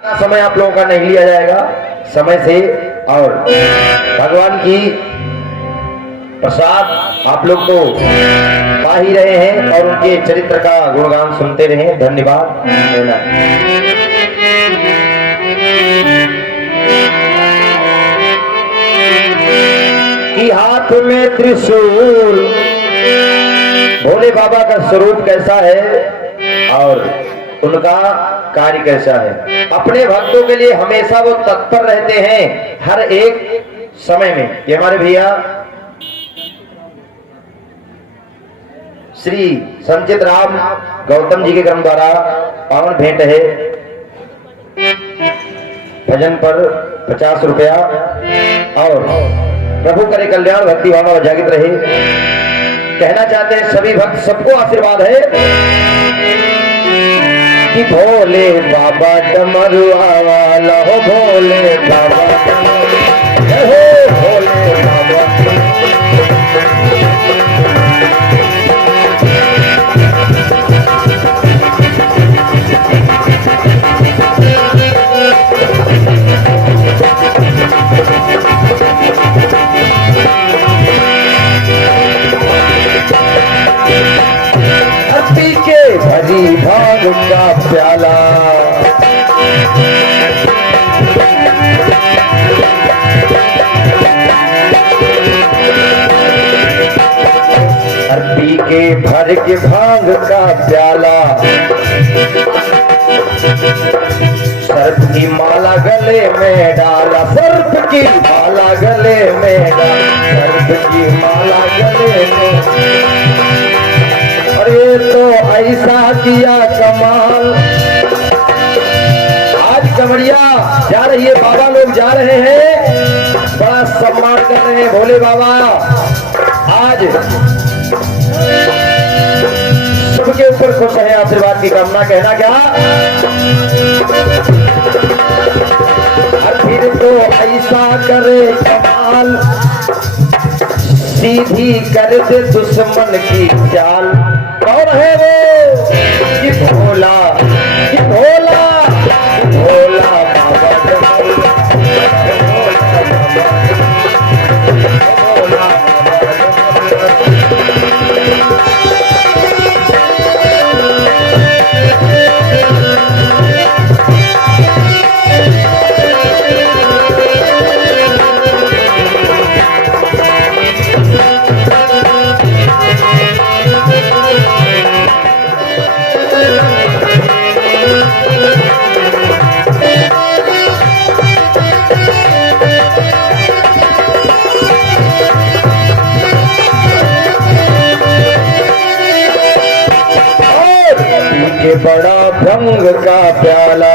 समय आप लोगों का नहीं लिया जाएगा समय से, और भगवान की प्रसाद आप लोग तो पा ही रहे हैं और उनके चरित्र का गुणगान सुनते रहे। धन्यवाद। कि हाथ में त्रिशूल, भोले बाबा का स्वरूप कैसा है और उनका कार्य कैसा है। अपने भक्तों के लिए हमेशा वो तत्पर रहते हैं हर एक समय में। ये हमारे भैया श्री संचित राम गौतम जी के क्रम द्वारा पावन भेंट है। भजन पर 50 रुपया और प्रभु करे कल्याण भक्ति भावना जागृत रहे। कहना चाहते हैं सभी भक्त, सबको आशीर्वाद है कि भोले बाबा डमरुआ वाला हो, भोले बाबा हो, भोले बाबा। पी के भरी भाग का प्याला, पी के भर के भांग का प्याला, सर्प की माला गले में डाला, सर्प की माला गले में डाला, सर्प की माला गले में। और ये तो ऐसा किया कमाल। आज कमरिया जा रही है, बाबा लोग जा रहे हैं, बड़ा सम्मान कर रहे हैं भोले बाबा। आज सबके ऊपर खुश है, आशीर्वाद की कामना। कहना क्या, और फिर तो ऐसा करे कमाल, सीधी कर दे दुश्मन की चाल। कौन है वो? कि भोला, कि भोला, कि भोला बाबा, भोला के बड़ा भंग का प्याला,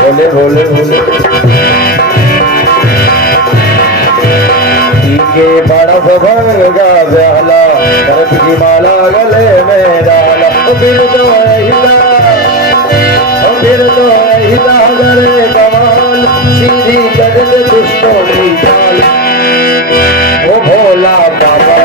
बोले बोले बोले, के बड़ा भंग का प्याला, सर्प की माला गले में डाला। फिर तो हिला, फिर तो हिला करे कमाल, सीधी कर दे दुष्टों की चाल। वो भोला बाबा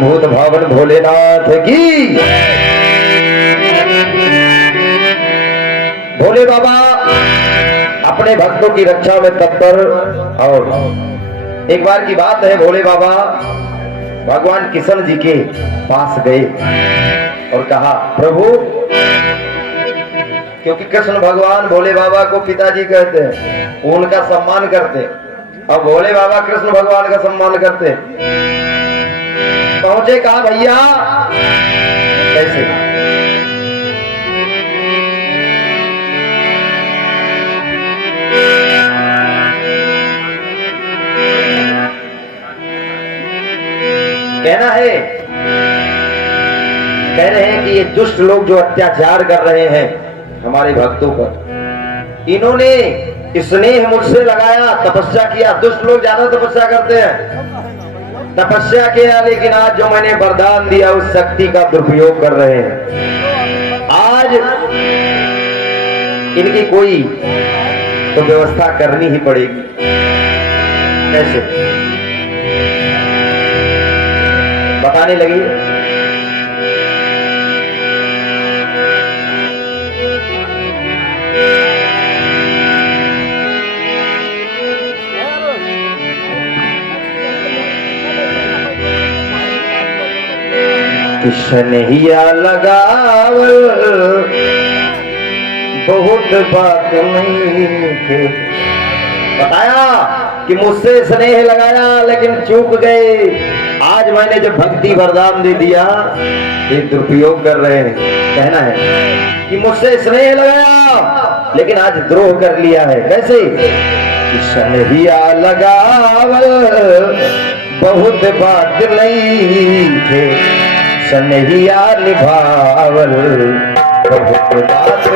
भूत भावन भोलेनाथ की। भोले बाबा अपने भक्तों की रक्षा में तत्पर। और एक बार की बात है, भोले बाबा भगवान किशन जी के पास गए और कहा, प्रभु क्योंकि कृष्ण भगवान भोले बाबा को पिताजी कहते हैं, उनका सम्मान करते हैं, और भोले बाबा कृष्ण भगवान का सम्मान करते हैं। पहुंचे कहा भैया कैसे? कहना है, कह रहे हैं कि ये दुष्ट लोग जो अत्याचार कर रहे हैं हमारे भक्तों पर, इन्होंने स्नेह मुझसे लगाया, तपस्या किया। दुष्ट लोग ज्यादा तपस्या करते हैं, तपस्या किया, लेकिन आज जो मैंने वरदान दिया उस शक्ति का दुरुपयोग कर रहे हैं। आज इनकी कोई तो व्यवस्था करनी ही पड़ेगी। कैसे? बताने लगी। किसनहिया लगावल बहुत बात नहीं थे। बताया कि मुझसे स्नेह लगाया लेकिन चूक गए। आज मैंने जब भक्ति वरदान दे दिया, ये दुरुपयोग कर रहे हैं। कहना है कि मुझसे स्नेह लगाया लेकिन आज द्रोह कर लिया है। कैसे? स्नेहिया लगावल बहुत बात नहीं थे, स्नेहिया निभावल बहुत बात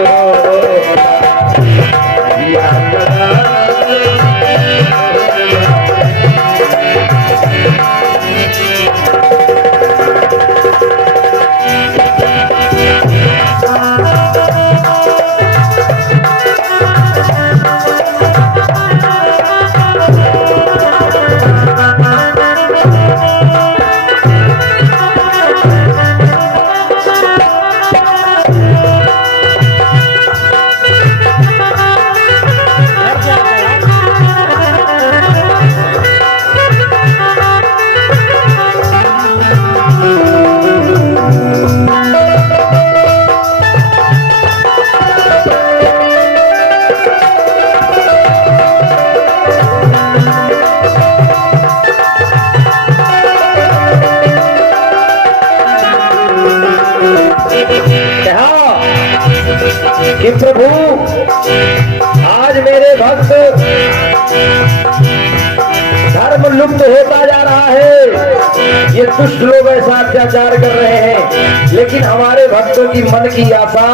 कि प्रभु आज मेरे भक्त धर्म लुप्त होता जा रहा है। ये दुष्ट लोग ऐसा अत्याचार कर रहे हैं, लेकिन हमारे भक्तों की मन की आशा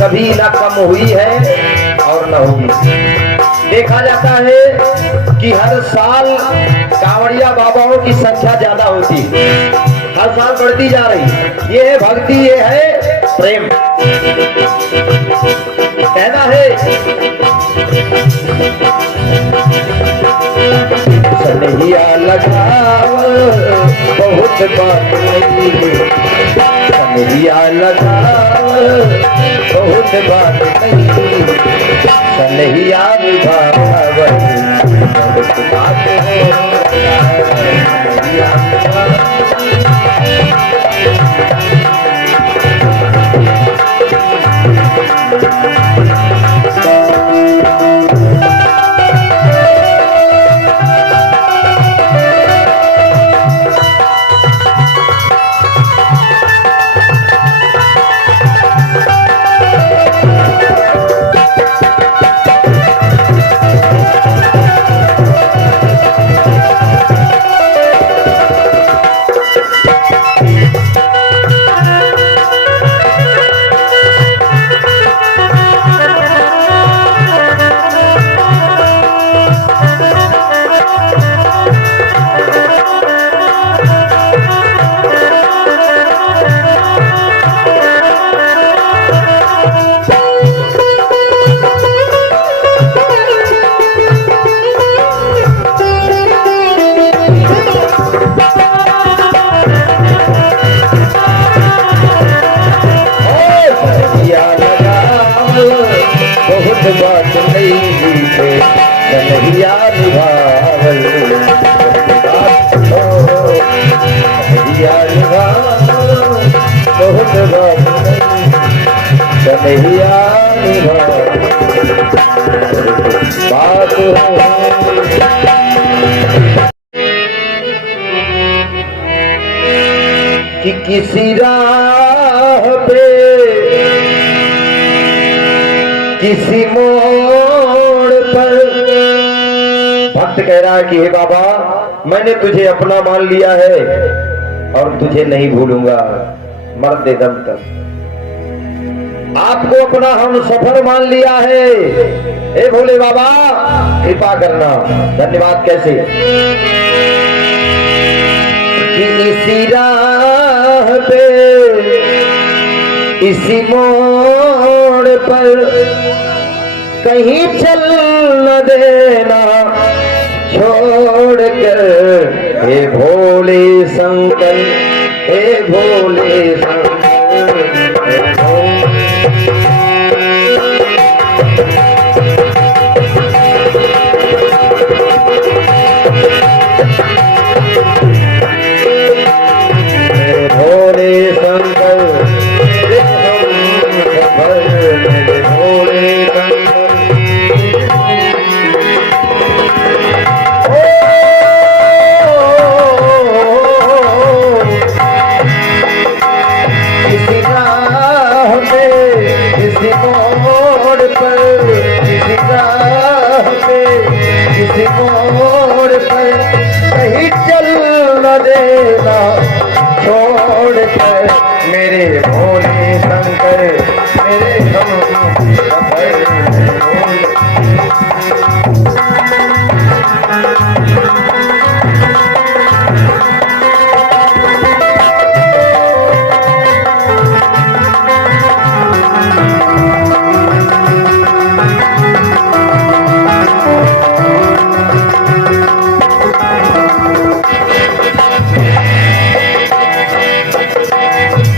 कभी न कम हुई है और न होगी। देखा जाता है कि हर साल कांवड़िया बाबाओं की संख्या ज्यादा होती है, हर साल बढ़ती जा रही। ये है भक्ति, ये है प्रेम। कहना है स्नेहिया लगावल बहुत बात नहीं, स्नेहिया लगावल बहुत बात नहीं, स्नेहिया निभावल बहुत बात बात नहीं है, कन्हैया निभावल कन्हैया निभावल बहुत बात नहीं, कन्हैया बात कि किसी राह पे किसी मोड़ पर भक्त कह रहा है कि हे बाबा, मैंने तुझे अपना मान लिया है और तुझे नहीं भूलूंगा मरते दम तक। आपको अपना हम सफर मान लिया है, हे भोले बाबा कृपा करना। धन्यवाद। कैसे कि इसी राह पे इसी मोड़ पर कहीं चल न देना छोड़ कर, हे भोले शंकर, हे भोले शंकर, हे भोले। मेरे भोले शंकर मेरे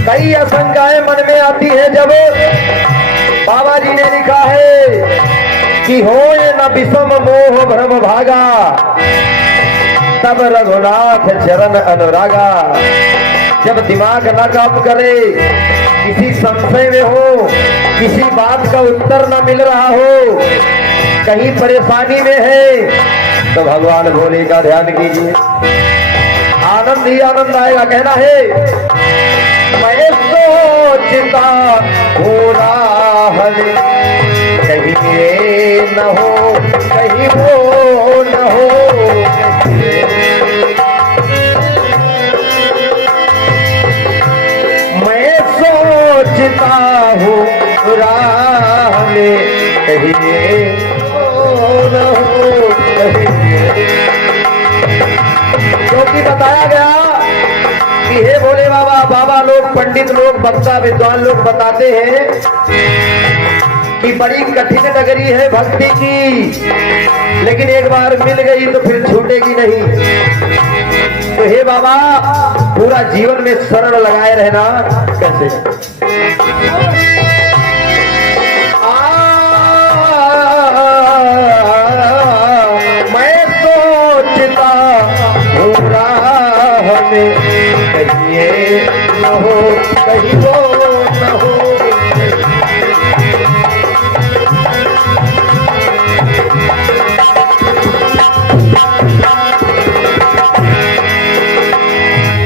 कई आशंकाएं मन में आती है जब बाबा जी ने लिखा है कि होए न विषम मोह भ्रम भागा, तब रघुनाथ चरण अनुरागा। जब दिमाग न काम करे, किसी संशय में हो, किसी बात का उत्तर न मिल रहा हो, कहीं परेशानी में है, तो भगवान भोले का ध्यान कीजिए, आनंद ही आनंद आएगा। कहना है मैं सोचता हूँ राह में कहीं ये न हो, कहीं वो न हो, मैं सोचता हूँ राह में कहीं ये न हो, कहीं। क्योंकि बताया गया कि हे भोले बाबा, बाबा लोग, पंडित लोग, वक्ता विद्वान लोग बताते हैं कि बड़ी कठिन नगरी है भक्ति की, लेकिन एक बार मिल गई तो फिर छूटेगी नहीं। तो हे बाबा पूरा जीवन में शरण लगाए रहना। कैसे मैं सोचता हूँ राह में कहीं ये न हो, कहीं वो न हो,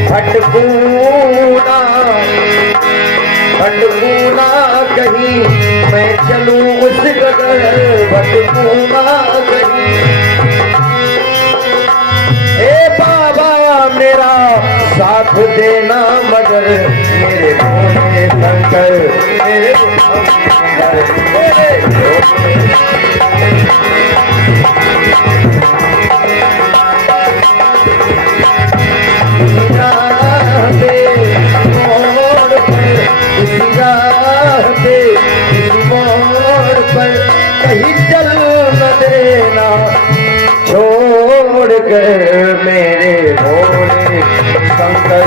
भटकूना भटकूना कहीं मैं चलूं उस जगह, भटकूना कहीं। हे बाबा मेरा साथ देना मगर, मेरे भोले शंकर मेरे कहीं चल न देना छोड़ कर, मेरे भोले शंकर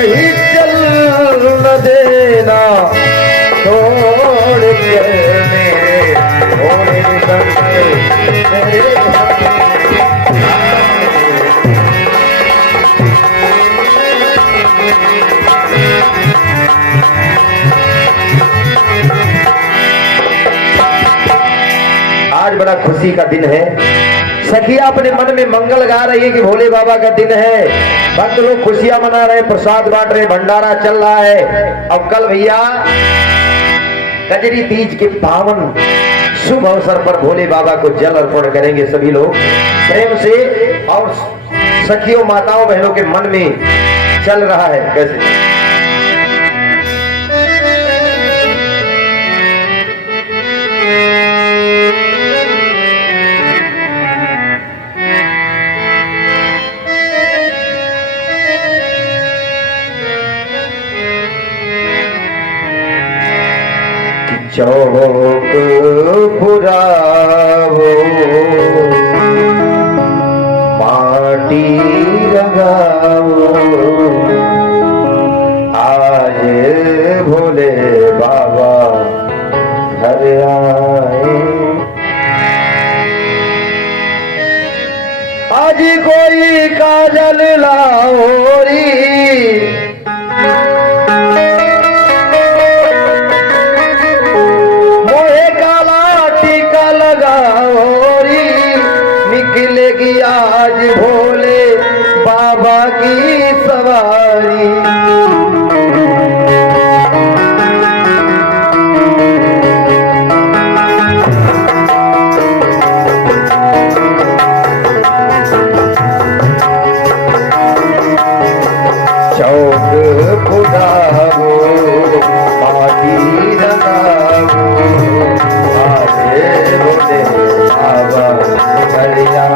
कहीं चल न देना छोड़ के मेरे भोले संग मेरे संग। आज बड़ा खुशी का दिन है। सखिया अपने मन में मंगल गा रही है कि भोले बाबा का दिन है। भक्त लोग खुशियां मना रहे, प्रसाद बांट रहे, भंडारा चल रहा है। अब कल भैया कजरी तीज के पावन शुभ अवसर पर भोले बाबा को जल अर्पण करेंगे सभी लोग प्रेम से। और सखियों माताओं बहनों के मन में चल रहा है कैसे चौक पुरावो माटी रंगावो आज भोले बाबा घर आए। आज कोई काजल लाओरी निकलेगी आज भोले बाबा की सवारी। चौक पुरावो माटी रंगावो आज भोले बाबा करिया।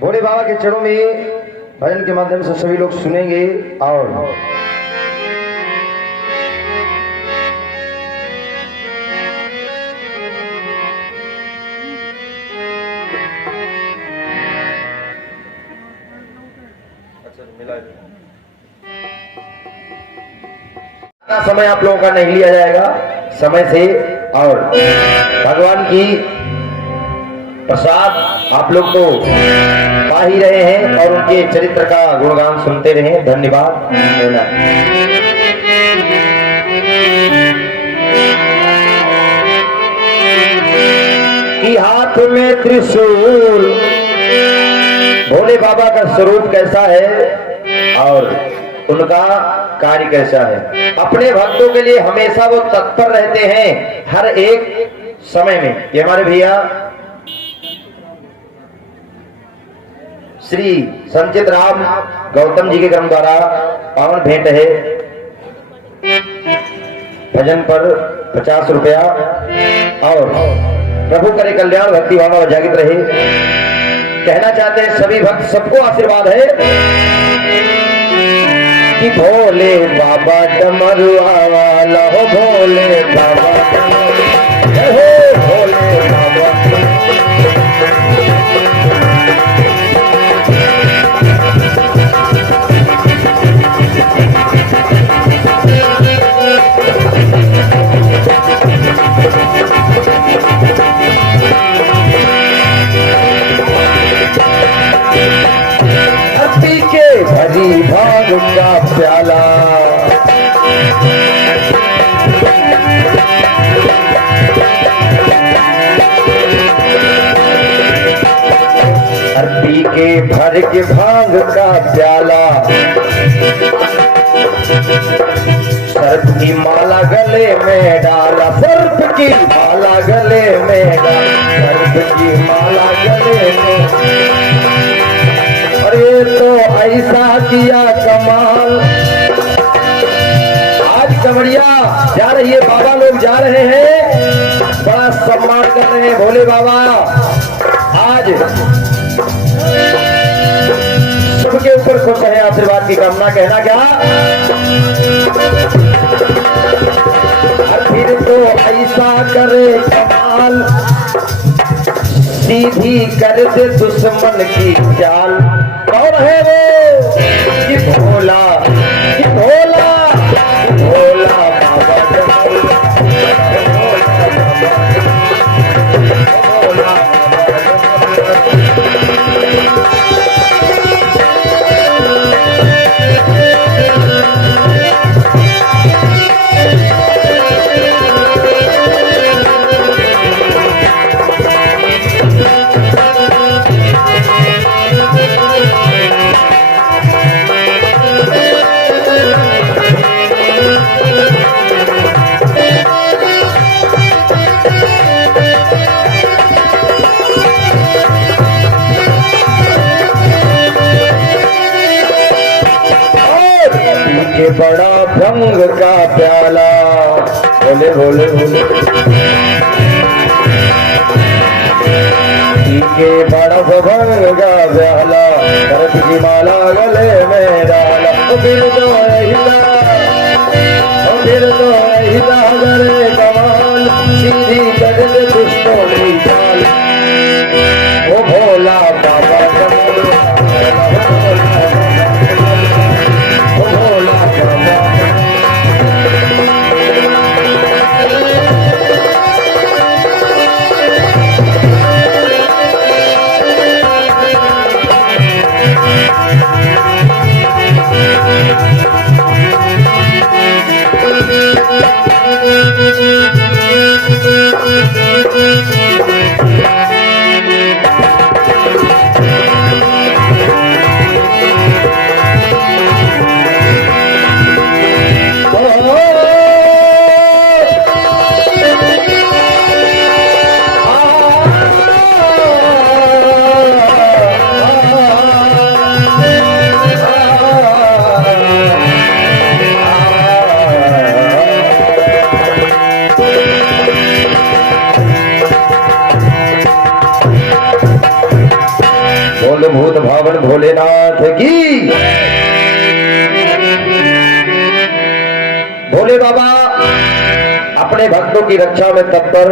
भोले बाबा के चरणों में भजन के माध्यम से सभी लोग सुनेंगे। और समय आप लोगों का नहीं लिया जाएगा समय से। और भगवान की प्रसाद आप लोग तो पा ही रहे हैं और उनके चरित्र का गुणगान सुनते रहे। धन्यवाद। कि हाथ में त्रिशूल, भोले बाबा का स्वरूप कैसा है और उनका कार्य कैसा है। अपने भक्तों के लिए हमेशा वो तत्पर रहते हैं हर एक समय में। ये हमारे भैया श्री संचित राम गौतम जी के क्रम द्वारा पावन भेंट है। भजन पर 50 रुपया। और प्रभु करे कल्याण, भक्ति भावना जागृत रहे। कहना चाहते हैं सभी भक्त, सबको आशीर्वाद है कि भोले बाबा डमरुआ वाला हो, भोले बाबा हो, भोले बाबा। हस्ती के भरी भाग का प्याला, हस्ती के भर के भाग का प्याला, सर्प की माला गले में डाला, सर्प की माला गले में डाला, सर्प की माला गले में। अरे तो ऐसा किया कमाल। आज कमरिया जा रही है, बाबा लोग जा रहे हैं, बड़ा सम्मान कर रहे हैं भोले बाबा। आज सबके ऊपर खुश है, आशीर्वाद की कामना। कहना क्या, फिर तो ऐसा करे कमाल, सीधी कर दे दुश्मन की चाल। कौन है वो? कि भोला, कि भोला, कि भोला बाबा डमरुआ, भोला के बड़ा भंग का प्याला, बोले बोले बोले। के बड़ा भंग का प्याला, सर्प की माला गले में डाला। फिर तो हिला, फिर तो हिला करे कमाल, सीधी कर दे दुष्टों की चाल। ओ भोला बाबा डमरुआ, भूत भावन भोलेनाथ की। भोले बाबा अपने भक्तों की रक्षा में तत्पर।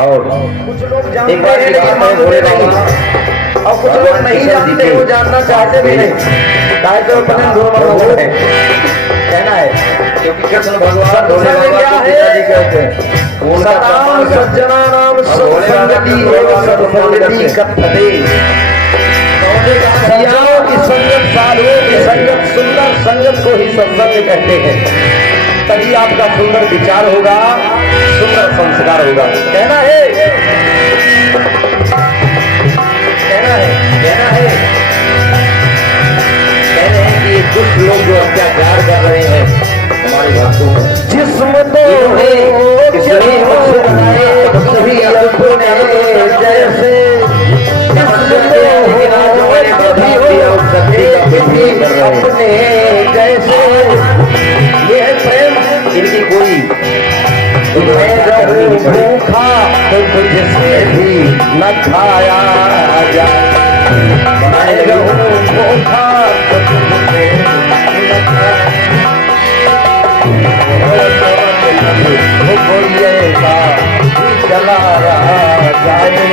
और कुछ लोग एक जानते बार हैं की बात है, भोले बाबा और कुछ लोग नहीं जानते, वो जानना चाहते भी नहीं। ताकि तो अपने धर्म है कहना है, क्योंकि कृष्ण भगवान भोले बाबा को पिताजी कहते हैं। उनका सताम सज्जना नाम सत्संगति एवं सत्संगति कथते। सियाओं की संगत, साधुओं की संगत, सुंदर संगत को ही सत्संग कहते हैं। तभी आपका सुंदर विचार होगा, सुंदर संस्कार होगा। कहना है, कहना है, कहना है, कह रहे हैं कि ये दुष्ट लोग जो अत्याचार कर रहे हैं हमारे भक्तों में, जिस्म तो सभी अपने जैसे अपने जैसे ये है प्रेम। इनकी कोई भूखा तो तुझसे भी न खाया जाए, भूखा तो तुझसे न खाया कोई ऐसा चला रहा जाए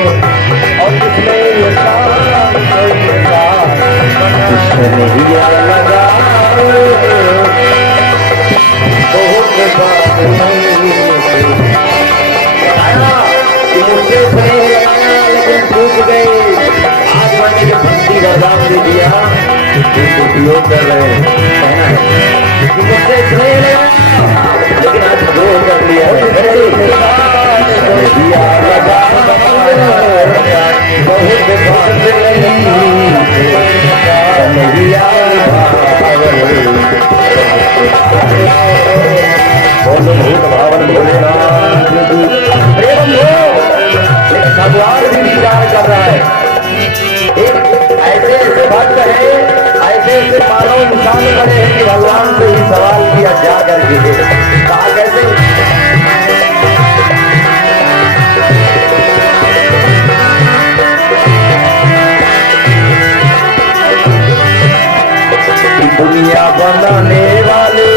और जिसमें लगा तो लेकिन टूट गए। आज मैंने जो भक्ति वरदान दे दिया उपयोग कर रहे हैं। कहना है कि मुझसे स्नेह लेकिन आज द्रोह कर लिया है। दिया लगा बहुत भूत भावन भोलेनाथ प्रेम हो। भगवान भी विचार कर रहा है। एक ऐसे ऐसे भक्त है, ऐसे ऐसे मानव इंसान बने हैं कि भगवान से ही सवाल किया जा करके कहा कैसे दुनिया बनाने वाले,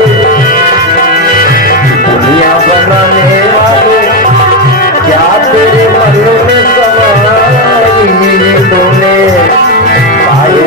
दुनिया बनाने वाले क्या तेरे मन में समाई तूने पाए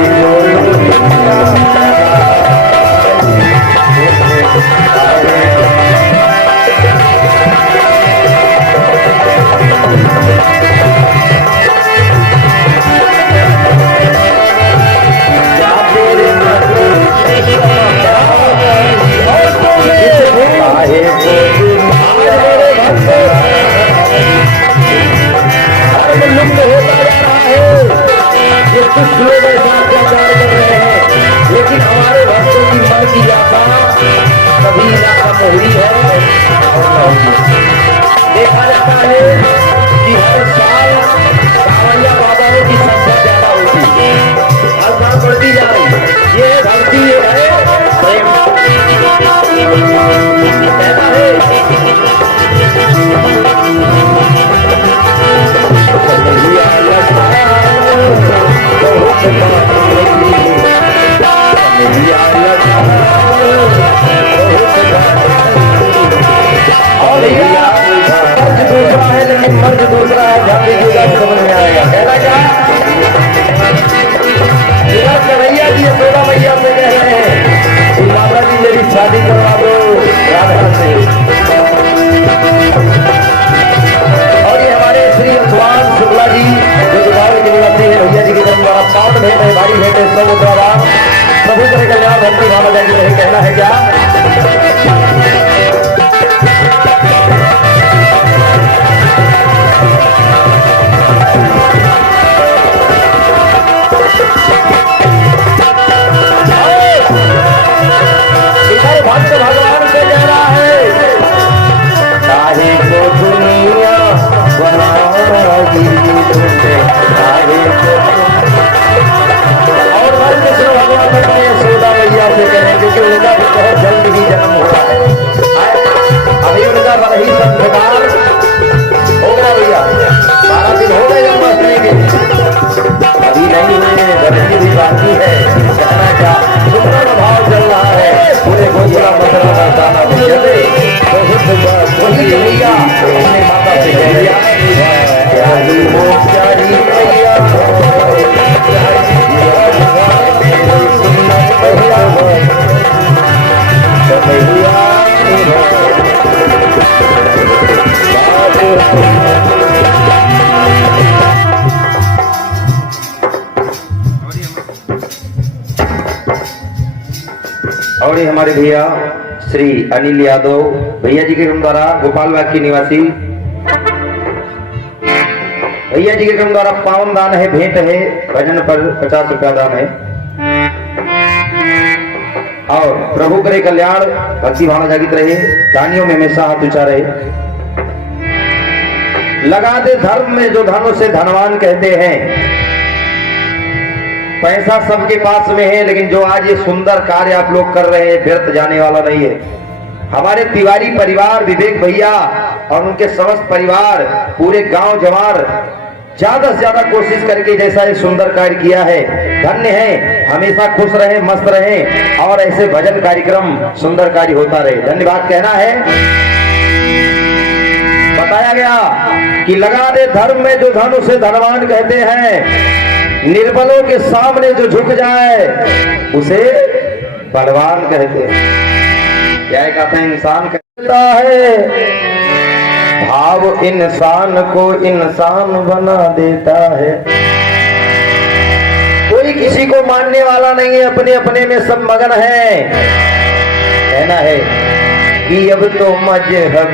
लेकिन हमारे भक्तों की मन की यात्रा कभी ना कम हुई है और देखा जाता है कि हर साल कांवरिया बाबाओं की संख्या ज्यादा होती है, हर साल बढ़ती जा रही। ये भक्ति है प्रेम। कहना है और दूसरा है, लेकिन मर्ज दूसरा है। ध्यान दीजिएगा, समझ में आएगा। कहना क्या कन्हैया जी यशोदा मैया से कह रहे हैं कि बाबा जी मेरी शादी करवा दो राधा से। और ये हमारे श्री यशवान शुक्ला जी जो दुबारा के निवासी है, भैया जी के जन्म द्वारा पावन भेंट है, भारी भेंट है, सब द्वारा प्रभु करे कल्याण भक्ति भाव जाएगी। कहना है क्या भक्त भगवान से कह रहा है काहे को दुनिया बनागी तुमने, काहे को। और कृष्ण भगवान अपने यशोदा मैया से कहेंगे कि उनका भी बहुत जल्द ही जन्म हुआ है। वाले हमारे भैया श्री अनिल यादव भैया जी के क्रम द्वारा गोपाल बाग की निवासी भैया जी के क्रम द्वारा पावन दान है, भेंट है, भजन पर 50 रुपया दान है। और प्रभु करे कल्याण, भक्ति भावना जागृत रहे, दानियों में हमेशा हाथ ऊंचा रहे। लगा दे धर्म में जो धन उसे धनवान कहते हैं। पैसा सबके पास में है, लेकिन जो आज ये सुंदर कार्य आप लोग कर रहे हैं व्यर्थ जाने वाला नहीं है। हमारे तिवारी परिवार, विवेक भैया और उनके समस्त परिवार, पूरे गांव जवार ज्यादा से ज्यादा कोशिश करके जैसा ये सुंदर कार्य किया है, धन्य है। हमेशा खुश रहे, मस्त रहे और ऐसे भजन कार्यक्रम सुंदर कार्य होता रहे। धन्यवाद कहना है। बताया गया कि लगा दे धर्म में जो धन उसे धनवान कहते हैं। निर्बलों के सामने जो झुक जाए उसे बलवान कहते हैं। क्या कहते हैं? इंसान कहता है भाव इंसान को इंसान बना देता है। कोई किसी को मानने वाला नहीं है, अपने अपने में सब मगन है। कहना है कि अब तो मजहब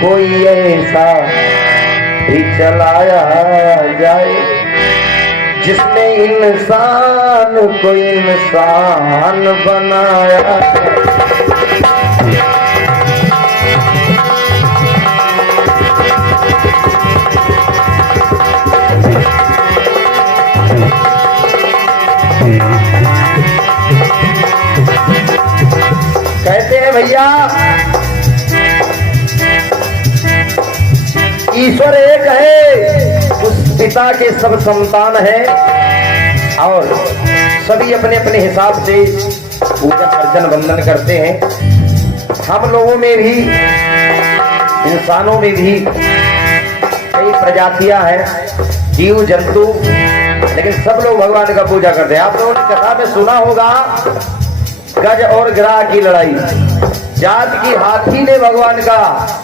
कोई ऐसा भी चलाया जाए जिसने इंसान को इंसान बनाया। कहते हैं भैया ईश्वर एक है, उस पिता के सब संतान है और सभी अपने अपने हिसाब से पूजा अर्चन वंदन करते हैं। हम लोगों में भी, इंसानों में भी कई प्रजातियां हैं, जीव जंतु, लेकिन सब लोग भगवान का पूजा करते हैं। आप लोगों ने कथा में सुना होगा गज और ग्राह की लड़ाई। जात की हाथी ने भगवान का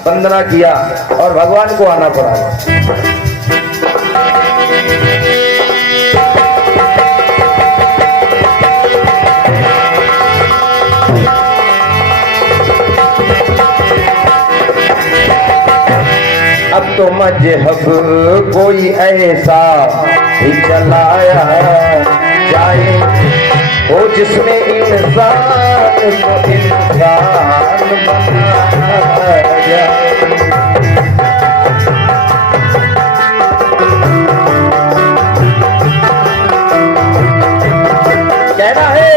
वंदना किया और भगवान को आना पड़ा। अब तो मजहब कोई ऐसा ही चलाया जाए वो जिसमें इंसान को इंसान बनाया जाए। कहना है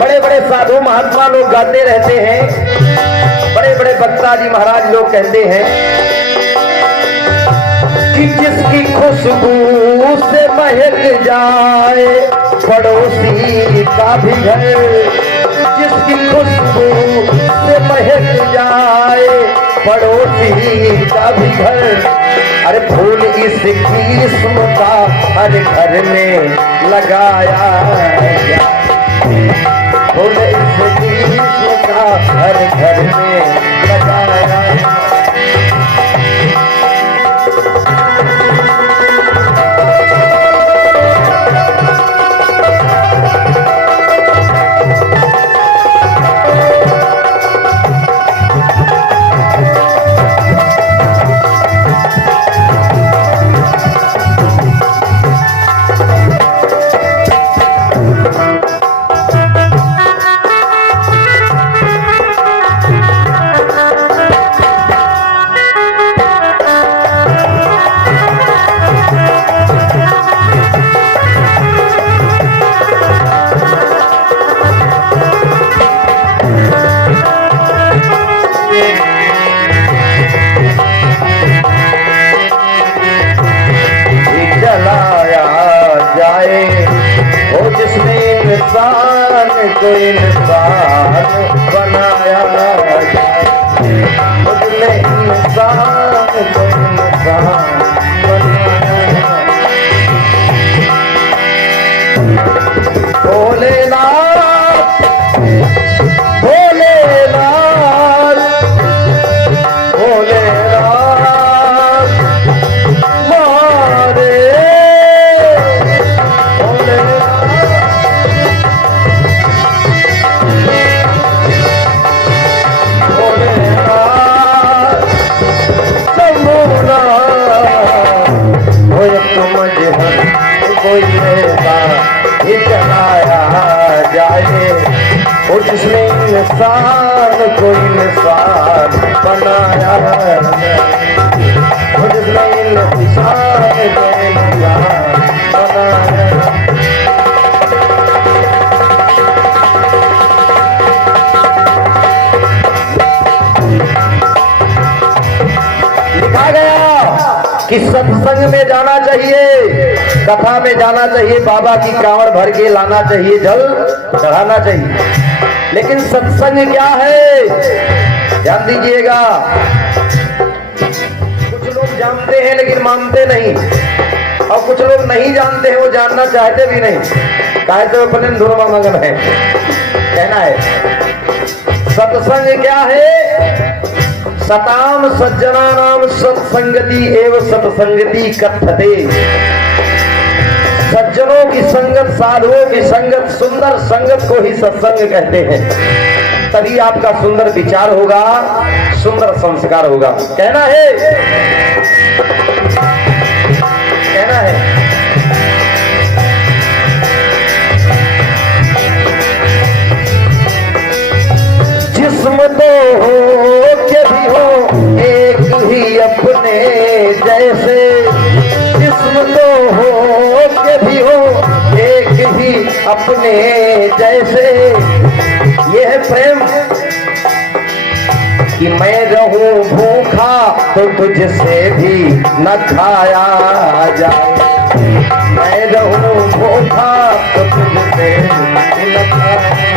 बड़े बड़े साधु महात्मा लोग गाते रहते हैं, बड़े बड़े वक्ता जी महाराज लोग कहते हैं कि जिसकी खुशबू से महक जाए पड़ोसी का भी घर, जिसकी खुशबू से महक जाए पड़ोसी का भी घर। अरे फूल इस किस्म का हर घर में लगाया जाए, फूल इस किस्म का हर घर में लगाया जाए। इंसान को इंसान बनाया जाए, उसने इंसान को इंसान बनाया। भोलेनाथ भोलेनाथ भोलेनाथ मारे भोलेनाथ कोई ऐसा ही चलाया जाए, वो जिसने इंसान को इंसान बनाया जाए, वो जिसने इंसान को इंसान बनाया। लिखा गया कि सत्संग में जाना चाहिए, कथा में जाना चाहिए, बाबा की कांवड़ भर के लाना चाहिए, जल चढ़ाना चाहिए। लेकिन सत्संग क्या है, ध्यान दीजिएगा। कुछ लोग जानते हैं लेकिन मानते नहीं, और कुछ लोग नहीं जानते हैं, वो जानना चाहते भी नहीं, काहे तो अपने धुरमा मगन है। कहना है सत्संग क्या है, सताम सज्जना नाम सत्संगति एवं सत्संगति कथते। सज्जनों की संगत, साधुओं की संगत, सुंदर संगत को ही सत्संग कहते हैं। तभी आपका सुंदर विचार होगा, सुंदर संस्कार होगा। कहना है, कहना है जिस्म तो हो के भी हो एक ही अपने जैसे, जिस्म तो हो के भी हो एक ही अपने जैसे। ये है प्रेम कि मैं रहूं भूखा तो तुझसे भी न खाया जाए, मैं रहूं भूखा तो तुझसे भी न खाया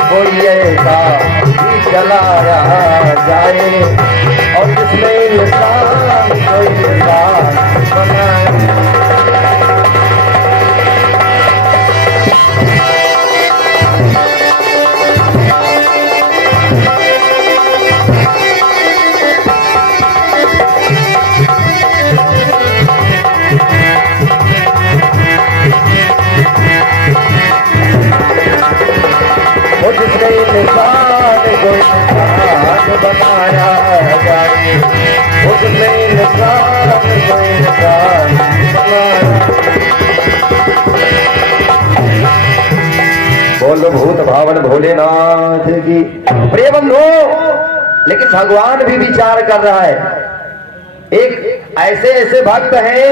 कोई ऐसा ही चलाया जाए, और जिसमें इंसान कोई इंसान बनाए। जिसने इंसान को इंसान बनाया जाए, उसने इंसान को इंसान बनाया। बोलो भूत भावन भोलेनाथ की। प्रिय बंधु, लेकिन भगवान भी विचार कर रहा है। एक ऐसे ऐसे भक्त हैं,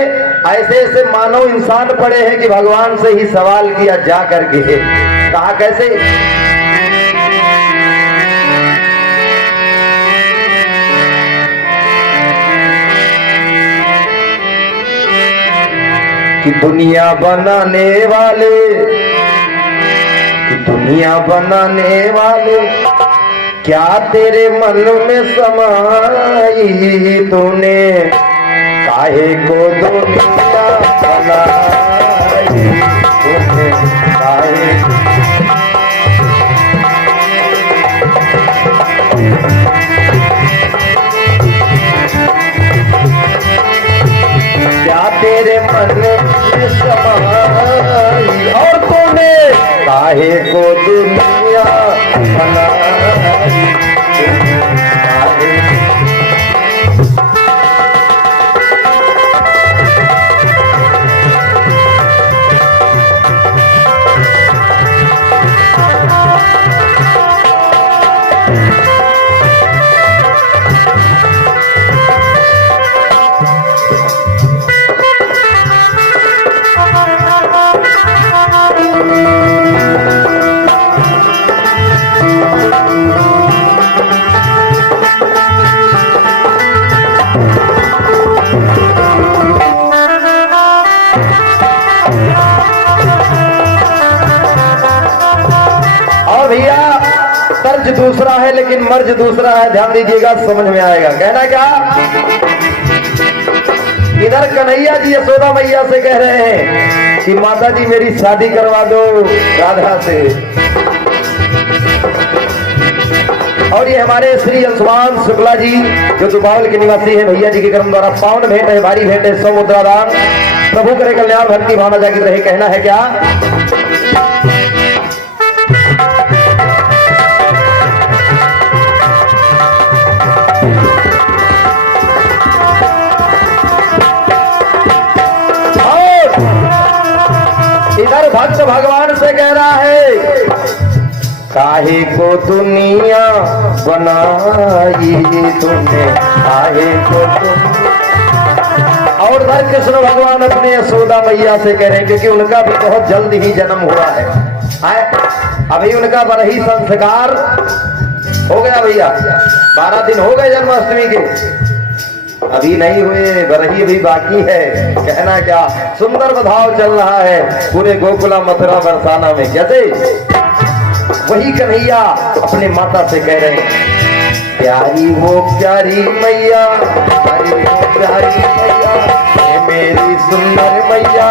ऐसे ऐसे मानव इंसान पड़े हैं कि भगवान से ही सवाल किया जा करके, कहा कैसे कि दुनिया बनाने वाले, कि दुनिया बनाने वाले क्या तेरे मन में समाई तूने, काहे को दुनिया बनाई तूने, काहे क्या तेरे मन में समाई, और तूने काहे को दुनिया बनाई, काहे। तर्ज दूसरा है लेकिन मर्ज दूसरा है, ध्यान दीजिएगा, समझ में आएगा। कहना क्या, इधर कन्हैया जी यशोदा मैया से कह रहे हैं कि माता जी मेरी शादी करवा दो राधा से, और ये हमारे श्री अंशुमान शुक्ला जी जो दुबावल के निवासी है, भैया जी के कर्म द्वारा पावन भेंट है, भारी भेंट है, 100 मुद्रा दान। प्रभु करे कल्याण, भक्ति भावना जागृत रहे। कहना है क्या, भक्त भगवान से कह रहा है, काहे को दुनिया बनाई तुमने, काहे को और धर कृष्ण भगवान अपने यशोदा मैया से कह रहे हैं, क्योंकि उनका भी बहुत जल्द ही जन्म हुआ है। अभी उनका बरही संस्कार हो गया भैया, 12 दिन हो गए जन्माष्टमी के, अभी नहीं हुए, बरही अभी बाकी है। कहना क्या सुंदर बधाव चल रहा है पूरे गोकुला मथुरा बरसाना में। कैसे वही कन्हैया अपने माता से कह रहे हैं, प्यारी वो प्यारी मैया, प्यारी वो प्यारी मैया, ये मेरी सुंदर मैया।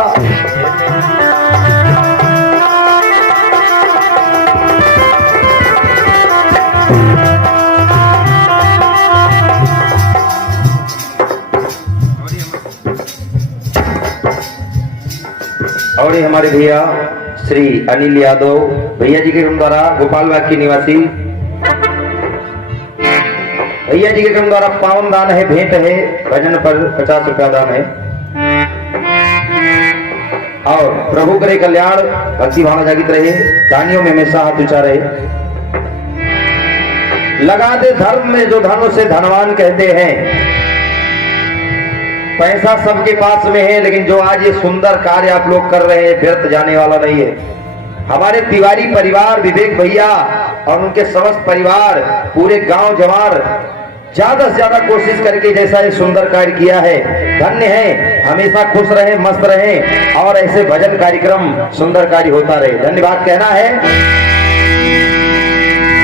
और ये हमारे भैया श्री अनिल यादव भैया जी के क्रम द्वारा गोपाल बाग की निवासी भैया जी के क्रम द्वारा पावन दान है, भेंट है, भजन पर 50 रुपया दान है। और प्रभु करे कल्याण, भक्ति भावना जागृत रहे, दानियों में हमेशा हाथ ऊंचा रहे। लगा दे धर्म में जो धन उसे धनवान कहते हैं। पैसा सबके पास में है, लेकिन जो आज ये सुंदर कार्य आप लोग कर रहे हैं व्यर्थ जाने वाला नहीं है। हमारे तिवारी परिवार, विवेक भैया और उनके समस्त परिवार, पूरे गांव जवार ज्यादा से ज्यादा कोशिश करके जैसा ये सुंदर कार्य किया है, धन्य है। हमेशा खुश रहे, मस्त रहे और ऐसे भजन कार्यक्रम सुंदर कार्य होता रहे। धन्यवाद कहना है।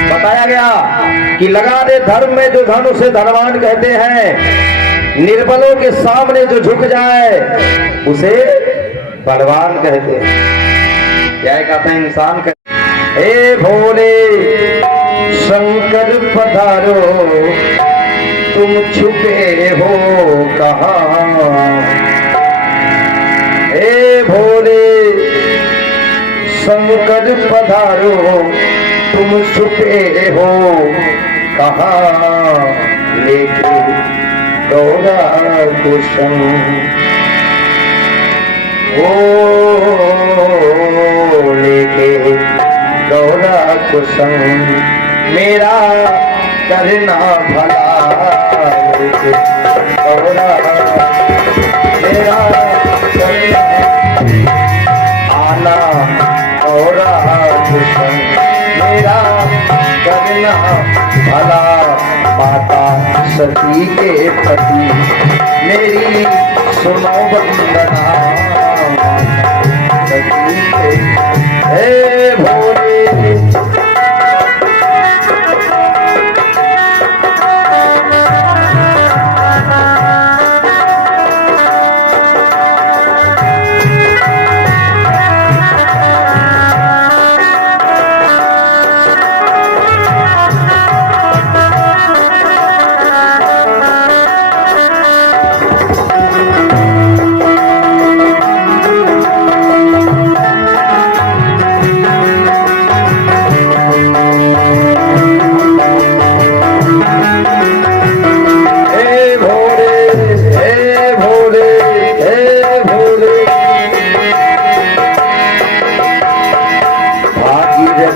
बताया गया कि लगा दे धर्म में जो धन उसे धनवान कहते हैं, निर्बलों के सामने जो झुक जाए उसे बलवान कहते हैं। क्या कहते हैं इंसान का, हे भोले शंकर पधारो तुम छुपे हो कहाँ, हे भोले शंकर पधारो तुम छुपे हो कहाँ, लेके गौरा कुशम ओ लेके गौरा कुशम मेरा करना भला, लेके गौरा मेरा करना आना, गौरा कुशम मेरा करना भला। माता सती के पति मेरी सुनो वंदना, सती के हे भोले।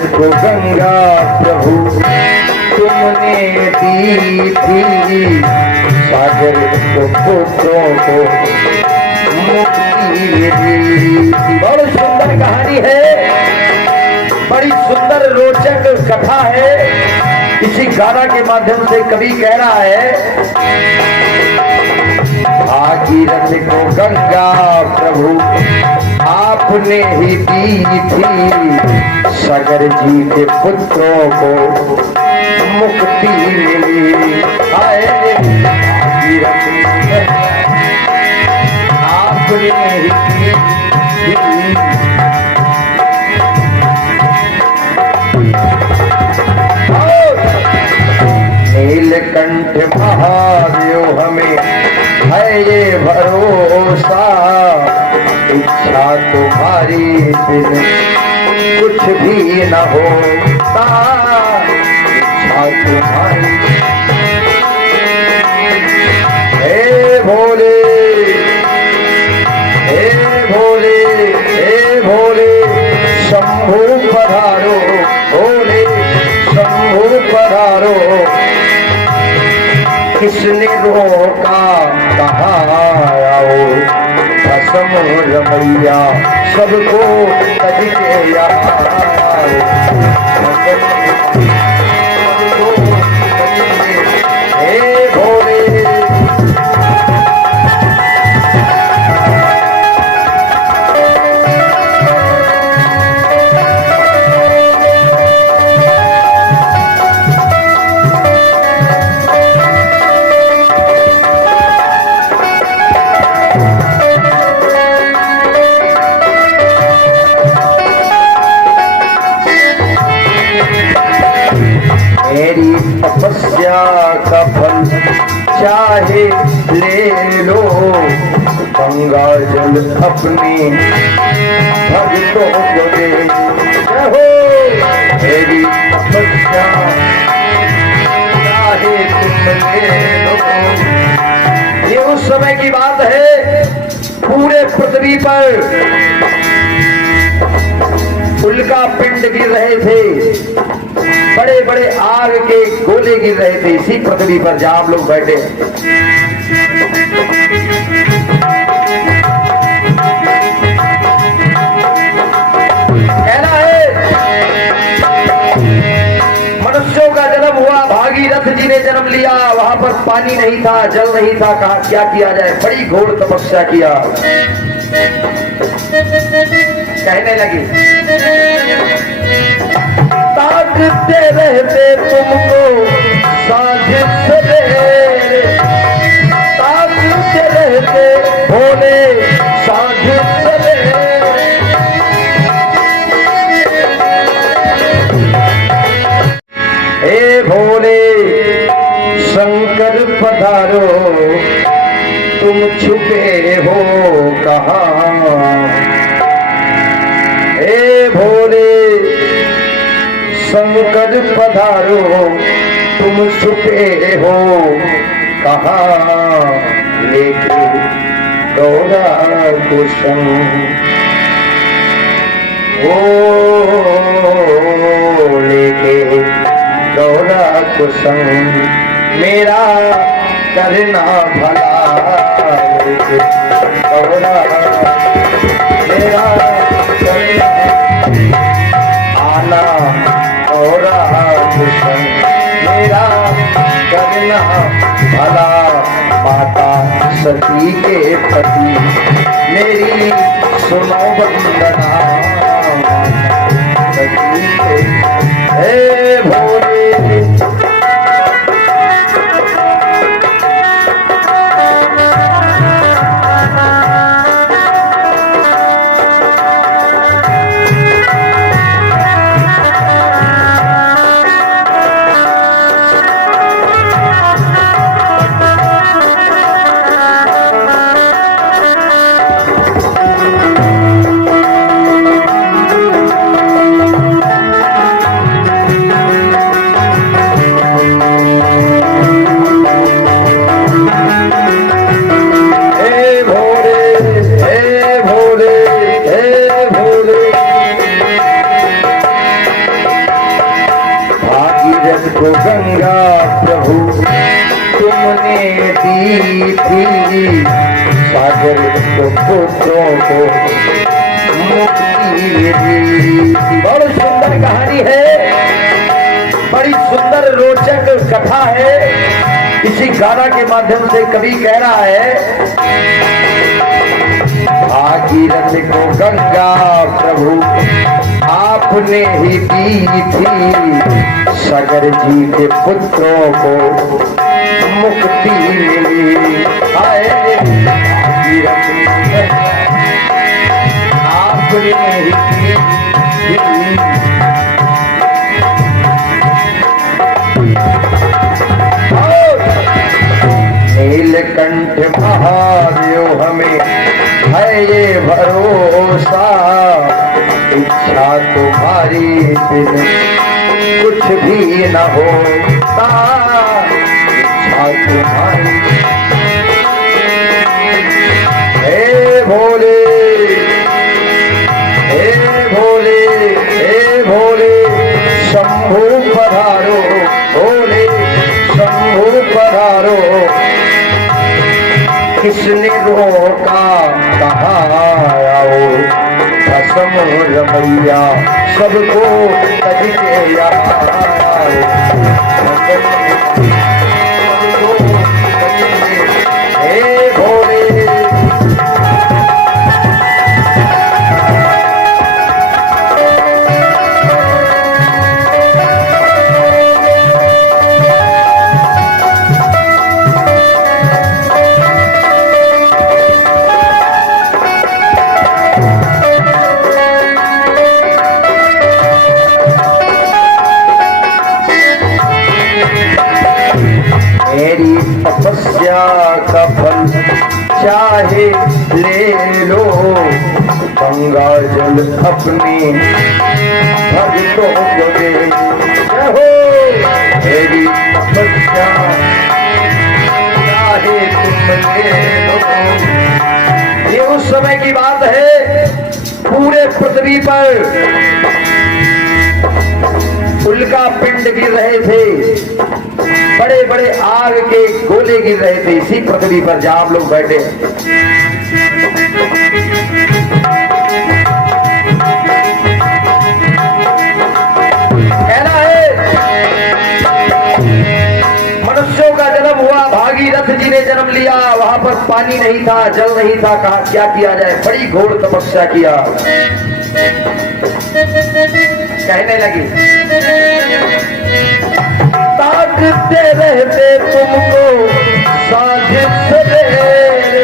को गंगा प्रभु तुमने दी थी, सागर को पुत्रों को मुक्ति दी। बड़ी सुंदर कहानी है, बड़ी सुंदर रोचक कथा है। इसी गाना के माध्यम से कवि कह रहा है, भागीरथ को गंगा प्रभु आपने ही दी थी, सागर जी के पुत्रों को मुक्ति मिली। आए भागीरथ आपने ही दी थी। नीलकंठ महादेव हमें है ये भरोसा, इच्छा तुम्हारी बिन कुछ भी न होता, इच्छा तुम्हारी। हे भोले हे भोले हे भोले कहाँ आओ भस्म रमैया सबको तज के यहाँ आओ हे भोले मेरी तपस्या का फल चाहे ले लो गंगा जल अपने भक्तों को दे हो मेरी तपस्या चाहे तुम ले लो। ये उस समय की बात है पूरे पृथ्वी पर उल्का पिंड गिर रहे थे, बड़े बड़े आग के गोले गिर रहे थे इसी पृथ्वी पर जहां आप लोग बैठे। कहना है मनुष्यों का जन्म हुआ, भागीरथ जी ने जन्म लिया, वहां पर पानी नहीं था, जल नहीं था, कहा क्या किया जाए, बड़ी घोर तपस्या किया। कहने लगी ताकते रहते तुमको साँझ सवेरे, ताकते रहते भोले साँझ सवेरे। हे भोले शंकर पधारो तुम छुपे हो कहाँ। हे भोले शंकर पधारो तुम छुपे हो कहाँ, लेके गौरा कुशम ओ लेके गौरा कुशम मेरा करना भला, लेके गौरा मेरा करना आना गौरा कुशम मेरा करना भला। माता सती के पति मेरी सुनो वंदना, सती के हे भोले। को गंगा प्रभु तुमने दी थी, सागर को पुत्रों को मुक्ति दी। बड़ी सुंदर कहानी है, बड़ी सुंदर रोचक कथा है। इसी गाना के माध्यम से कवि कह रहा है भागीरथ को गंगा प्रभु आपने ही दी थी, सागर जी के पुत्रों को मुक्ति मिली। हाय भागीरथ आपने ही दी थी। नीलकंठ महादेव हमें है ये भरोसा, इच्छा तुम्हारी बिन कुछ भी न होता, इच्छा तुम्हारी। हे भोले हे भोले हे भोले शंभु पधारो, भोले शंभु पधारो। किसने रोका, कहा आओ भस्म रमैया, सबको तज के यहाँ आओ, सबको तज के, हे भोले। मेरी तपस्या का फल चाहे ले लो, गंगा जल अपने भक्तों को दे हो। मेरी तपस्या चाहे तुम ले लो। ये उस समय की बात है, पूरे पृथ्वी पर उल्का पिंड गिर रहे थे, बड़े बड़े आग के गोले गिर रहे थे इसी पृथ्वी पर जहां आप लोग बैठे हैं। कहना है मनुष्यों का जन्म हुआ, भागीरथ जी ने जन्म लिया, वहां पर पानी नहीं था, जल नहीं था, कहा क्या किया जाए, बड़ी घोर तपस्या किया। कहने लगी ताकते रहते तुमको साँझ सवेरे,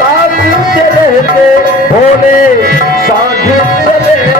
ताकते रहते भोले साँझ सवेरे।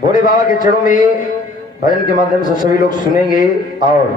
भोले बाबा के चरणों में भजन के माध्यम से सभी लोग सुनेंगे और